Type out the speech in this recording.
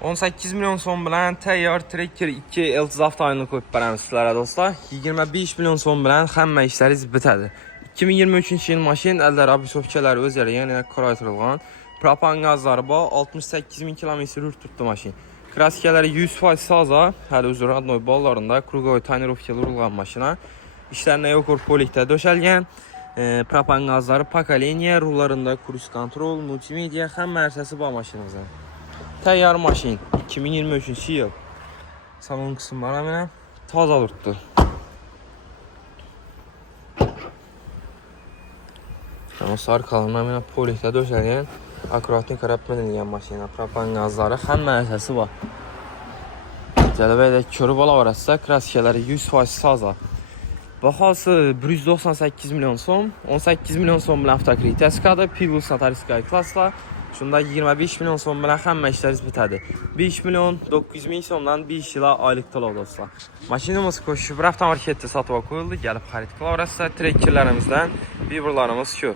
18 milyon so'm bilan tayyor Tracker 2 iltiz avtomobilini qo'yib beramiz sizlarga do'stlar. 25 milyon so'm bilan hamma ishlaringiz bitadi. 2023-yil mashin aldar abisovchalar o'zlari yana qaraytirilgan. Propan gazlari bor, 68 ming kilometr yurib turibdi mashin. Kraskalari 100% toza, hali o'z родной bollarında krugovoy tonirovkalar urilgan mashina. İşlarına yokur polikda döşəlgən. Propan gazları pokoleniya, rullarında cruise control, multimedia hamma narsasi bor mashinamizda. Tayyor mashin 2023-yil. Salon qismlari mana toza turibdi. Arkalarına mana polikda döşəlgən, akkuratni qarab minilgan mashina. Propan gazları hamma narsasi bor. Jalabayda ko'rib olaverasizlar, kraskalari 100% toza. Bahosi 198 milyon so'm, 18 milyon so'm bilan avtokreditasi chiqadi, Plus notariskaya klasslar. Shunda 25 milyon so'm bilan hamma ishlaringiz bitadi. 5 milyon 900 ming so'mdan 5 yil oylik to'lov do'stlar. Mashinamiz ko'shib bir avtomarketda sotib qo'yildi, kelib xarid qilaverasizlar. Trekkerlarimizdan biburlarimiz shu.